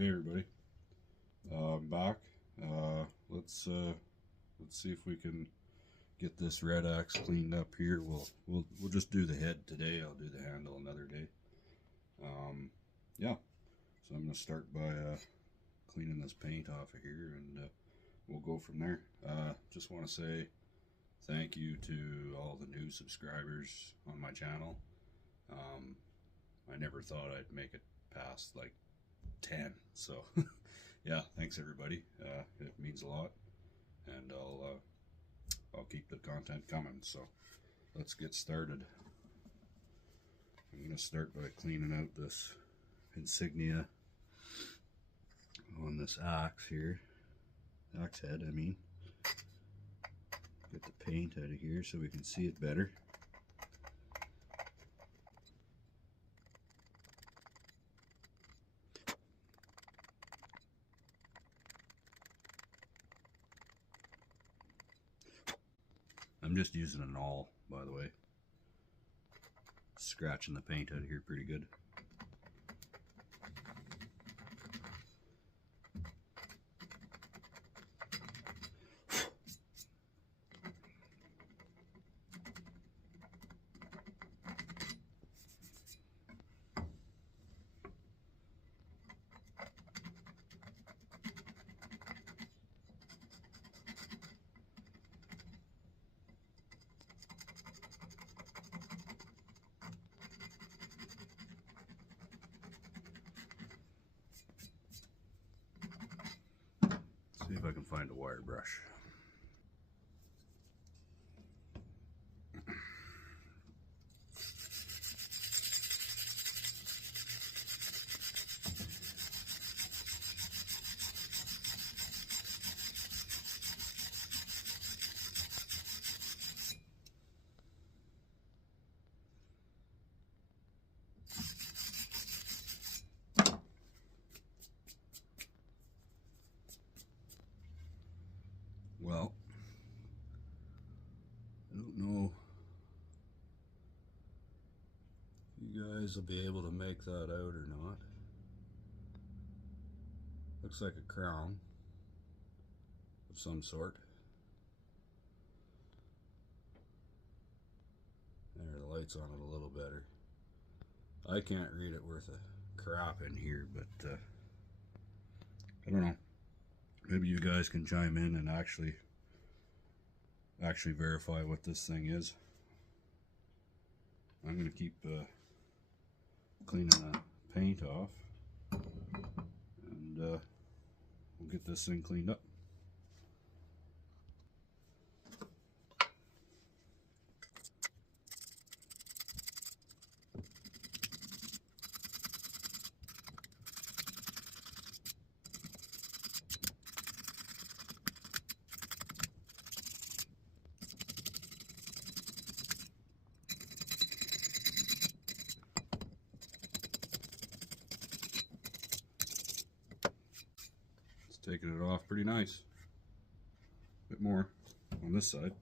Hey everybody, I'm back. Let's see if we can get this red axe cleaned up here. We'll just do the head today. I'll do the handle another day. Yeah. So I'm gonna start by cleaning this paint off of here, and we'll go from there. Just want to say thank you to all the new subscribers on my channel. I never thought I'd make it past like 10, so yeah, thanks everybody. It means a lot, and I'll keep the content coming. So let's get started. I'm gonna start by cleaning out this insignia on this axe here, axe head I mean. Get the paint out of here so we can see it better. I'm just using an awl, by the way. Scratching the paint out of here pretty good. See if I can find a wire brush. Well, I don't know if you guys will be able to make that out or not. Looks like a crown of some sort. There, the light's on it a little better. I can't read it worth a crap in here, but I don't know. Maybe you guys can chime in and actually verify what this thing is. I'm gonna keep cleaning the paint off, and we'll get this thing cleaned up. Taking it off pretty nice. A bit more on this side.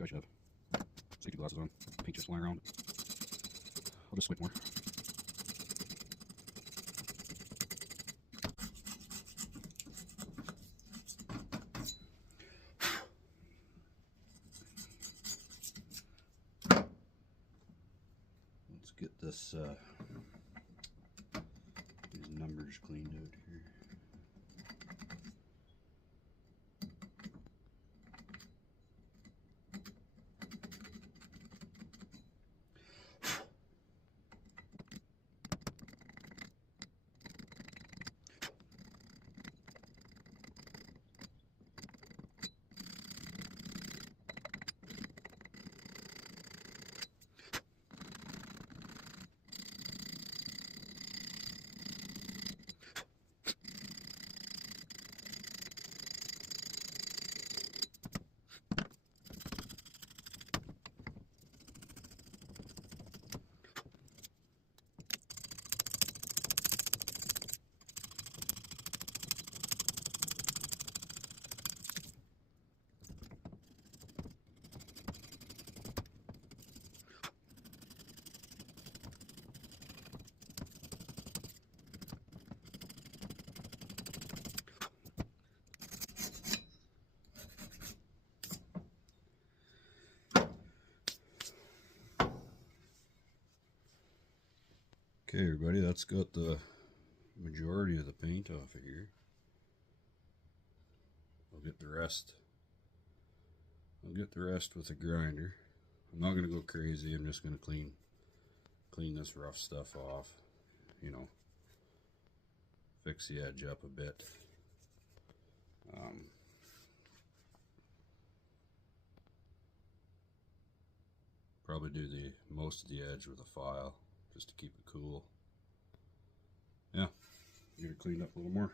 I should have safety glasses on. Paint just flying around. I'll just squint more. this these numbers cleaned out here. Okay, everybody, that's got the majority of the paint off of here. I'll get the rest. I'll get the rest with a grinder. I'm not gonna go crazy. I'm just gonna clean this rough stuff off. You know, fix the edge up a bit. Probably do the most of the edge with a file, just to keep it cool. Yeah, get it cleaned up a little more.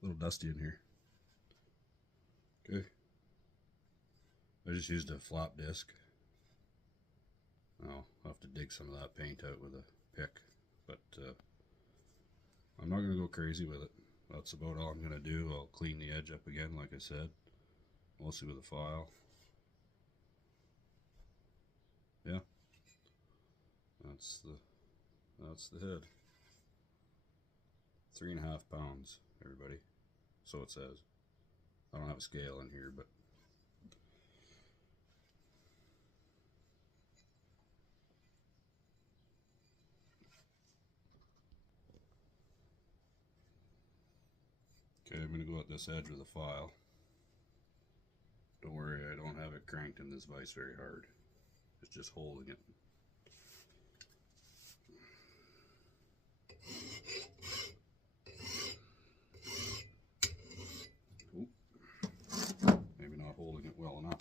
A little dusty in here. Okay. I just used a flop disc. I'll have to dig some of that paint out with a pick, but I'm not going to go crazy with it. That's about all I'm going to do. I'll clean the edge up again, like I said, mostly with a file. Yeah, that's the head. 3.5 pounds, everybody. So it says. I don't have a scale in here, but okay, I'm going to go at this edge with a file. Don't worry, I don't have it cranked in this vise very hard. It's just holding it. Oop. Maybe not holding it well enough.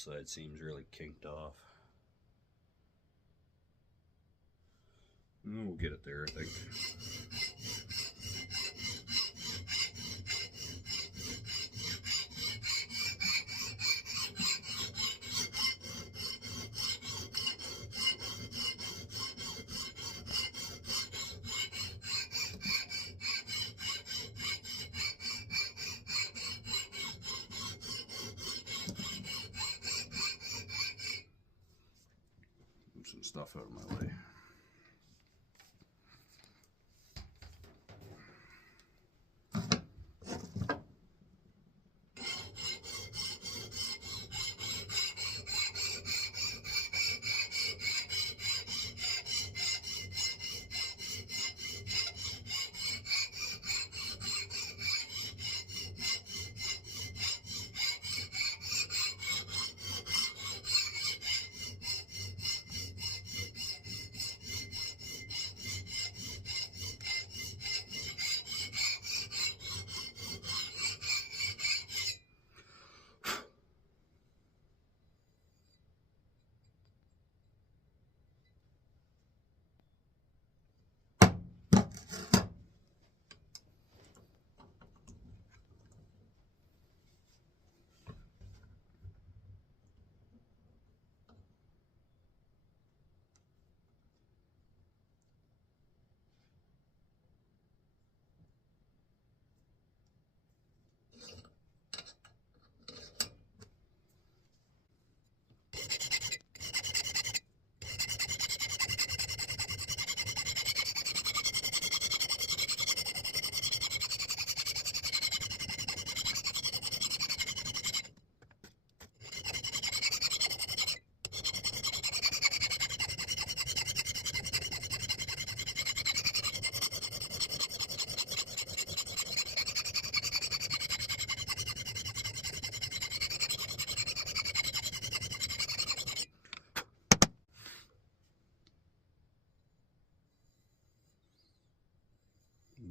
side seems really kinked off. We'll get it there, I think. Move some stuff out of my way.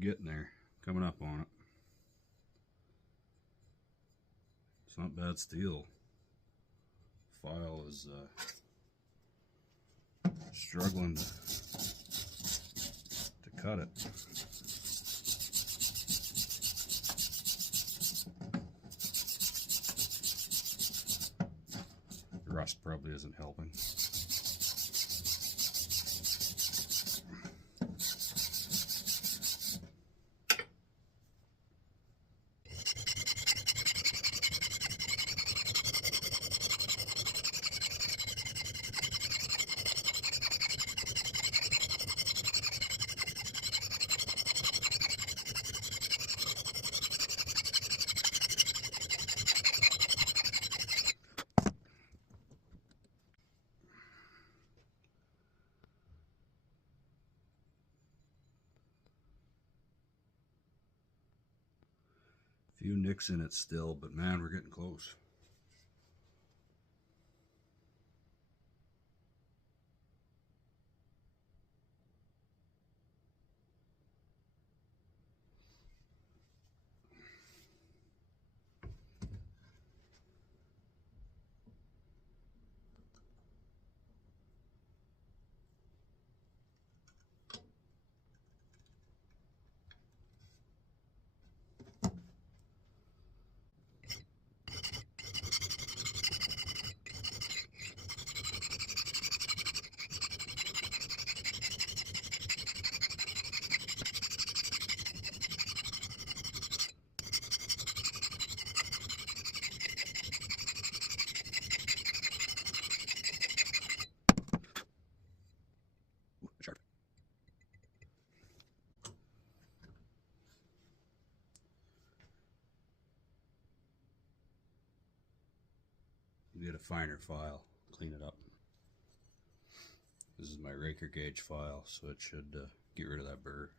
Getting there, coming up on it. It's not bad steel. File is struggling to cut it. The rust probably isn't helping. Few nicks in it still, but man, we're getting close. Sharp. You get a finer file, clean it up. This is my raker gauge file, so it should get rid of that burr.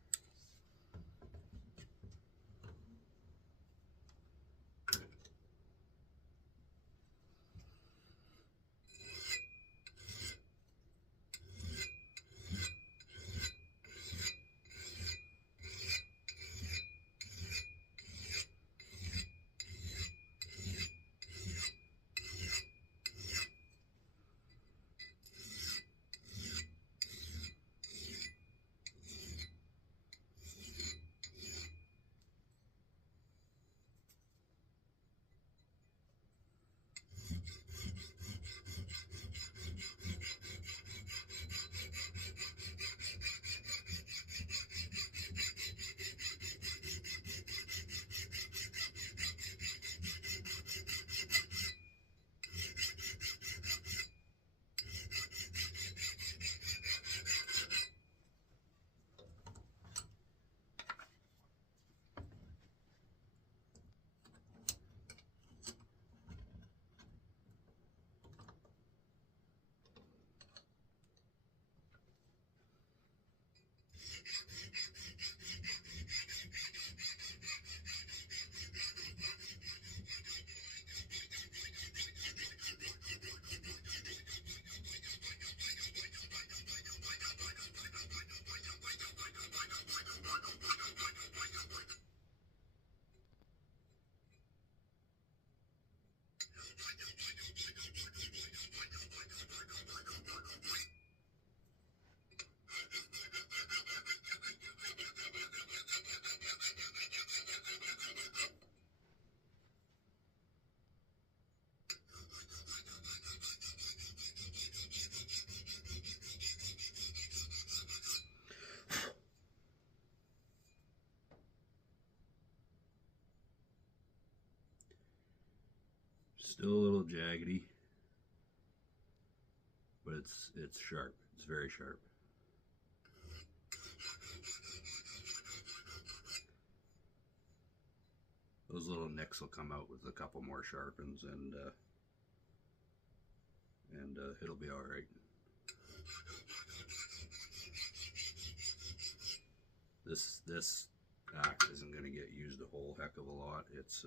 Still a little jaggedy, but it's sharp. It's very sharp. Those little nicks will come out with a couple more sharpens, and it'll be all right. This axe isn't going to get used a whole heck of a lot. It's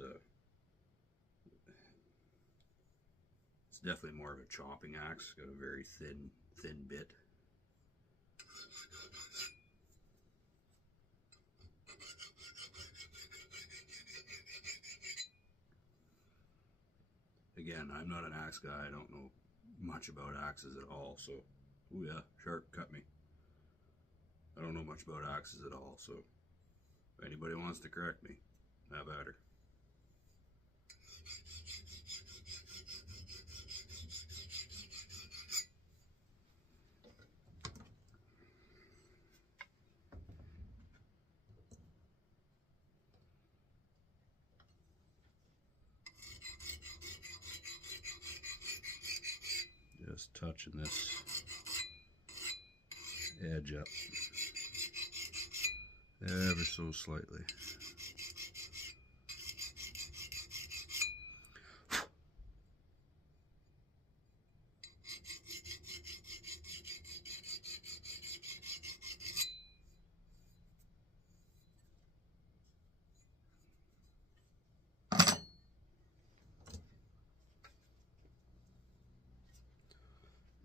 definitely more of a chopping axe. Got a very thin bit. Again, I'm not an axe guy. I don't know much about axes at all. So, oh yeah, sharp, cut me. I don't know much about axes at all. So, if anybody wants to correct me, have at her. Just touching this edge up ever so slightly.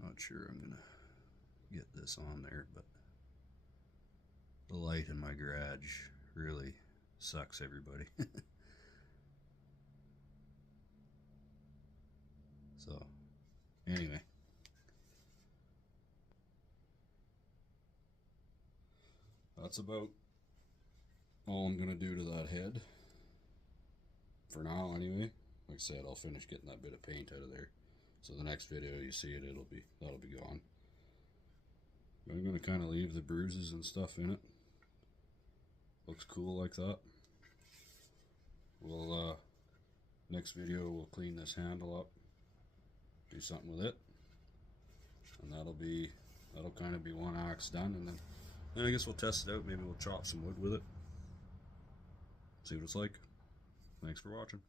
Not sure I'm gonna get this on there, but the light in my garage really sucks everybody. So anyway, that's about all I'm gonna do to that head for now anyway. Like I said, I'll finish getting that bit of paint out of there, so the next video you see it, that'll be gone. I'm gonna kind of leave the bruises and stuff in it. Looks cool like that. We'll next video we'll clean this handle up, do something with it, and that'll kind of be one axe done. And then I guess we'll test it out. Maybe we'll chop some wood with it, see what it's like. Thanks for watching.